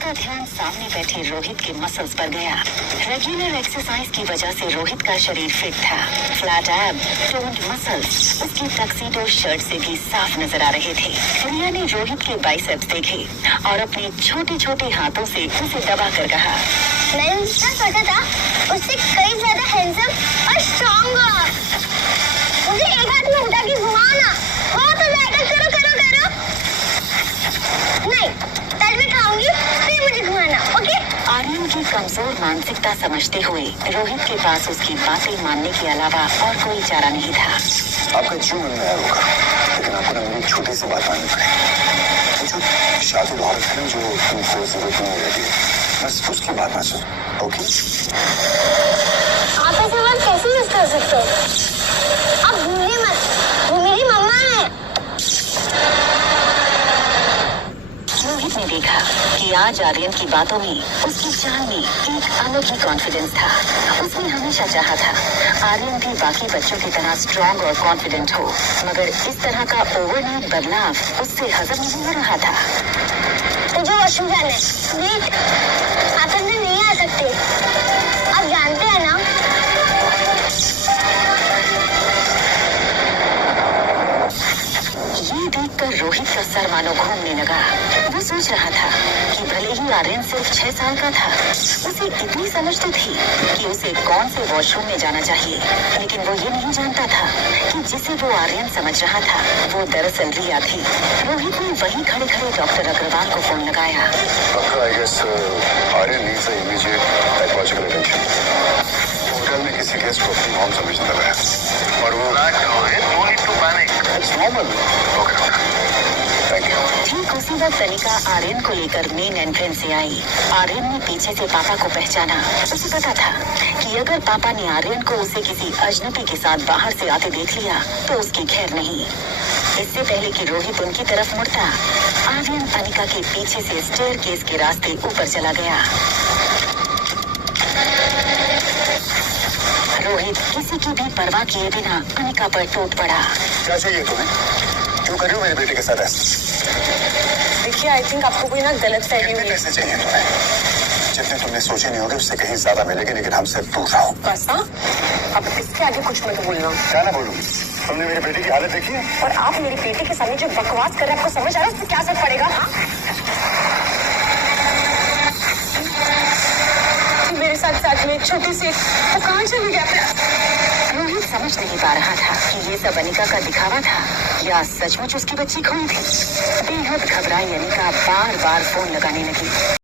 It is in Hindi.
उसका ध्यान सामने बैठे रोहित के मसल्स पर गया। रेगुलर एक्सरसाइज की वजह से रोहित का शरीर फिट था। फ्लैट एब, टोन्ड मसल्स उसकी टक्सीडो शर्ट से भी साफ नजर आ रहे थे। रिया ने रोहित के बाइसेप्स देखे और अपने छोटे छोटे हाथों से उसे दबा कर कहा, मैंने जितना सोचा था उससे कई ज्यादा हैंडसम और स्ट्रॉन्ग हो। मुझे एक हाथ में उठा के घुमाओ ना, बहुत हो जाएगा। करो करो करो। नहीं, पहले मैं खाऊंगी फिर मुझे घुमाना, ओके? आर्यन की कमजोर मानसिकता समझते हुए रोहित के पास उसकी बातें मानने के अलावा और कोई चारा नहीं था। आपका जो मन में आया होगा, लेकिन आपको ना मेरी छोटी सी बात माननी पड़ेगी। जो शादी औरत है ना, जो तुमको जरूरत नहीं रहती, बस उसकी बात ना सुनो, ओके? आप ऐसे बात कैसे मिस कर सकते हो? आप भूलिए मत, वो मेरी मम्मा है। रोहित ने देखा कि आज आर्यन की बातों में, उसकी चाल में एक अलग ही कॉन्फिडेंस था। उसने हमेशा चाहा था आर्यन भी बाकी बच्चों की तरह स्ट्रांग और कॉन्फिडेंट हो, मगर इस तरह का ओवरनाइट बदलाव उससे हजम नहीं हो रहा था। मुझे वॉशरूम जाना है। देख, आप अंदर नहीं आ सकते। आप जानते हैं ना? ये देखकर रोहित का सर मानो घूमने लगा। वो सोच रहा था कि भले ही आर्यन सिर्फ 6 साल का था, उसे इतनी समझ तो थी कि उसे कौन से वॉशरूम में जाना चाहिए, लेकिन वो ये नहीं जानता था कि जिसे वो आर्यन समझ रहा था वो दरअसल रिया थी। रोहित ने वहीं खड़े खड़े डॉक्टर अग्रवाल को फोन लगाया। Doctor, I guess Aryan needs immediate psychological attention. Hotel में किसी गेस्ट को अपनी मॉम समझने लगा है और वो it's normal. Okay doctor, thank you. ठीक उसी वक्त अनिका आर्यन को लेकर मेन एंट्रेंस से आई। आर्यन ने पीछे से पापा को पहचाना। उसे पता था कि अगर पापा ने आर्यन को उसे किसी अजनबी के साथ बाहर से आते देख लिया तो उसकी खैर नहीं। इससे पहले कि रोहित उनकी तरफ मुड़ता, आर्यन अनिका के पीछे से स्टेयरकेस के रास्ते ऊपर चला गया। रोहित किसी की भी परवाह किए बिना अनिका पर टूट पड़ा। क्या चाहिए तुम्हें? क्यों कर रही हो मेरे बेटे के साथ ऐसा? देखिए, आई थिंक आपको कोई ना गलत फहमी हुई है। पैसे चाहिए तुम्हें? जितने तुमने सोचे नहीं होगे उससे कहीं ज्यादा मिलेंगे, लेकिन हमसे दूर रहो। बस हाँ, अब इसके आगे कुछ मत बोलना। क्या ना बोलूं? तुमने मेरे बेटे की हालत देखी है? और आप मेरी बेटी के सामने जो बकवास कर रहे हैं, आपको समझ आ रहा है उससे क्या असर पड़ेगा? हाँ? मेरे साथ में एक छोटी सी वो कहाँ चली गया? रोहित समझ नहीं पा रहा था कि ये सब अनिका का दिखावा था या सचमुच उसकी बच्ची खोई थी। बेहद घबराई अनिका बार बार फोन लगाने लगी।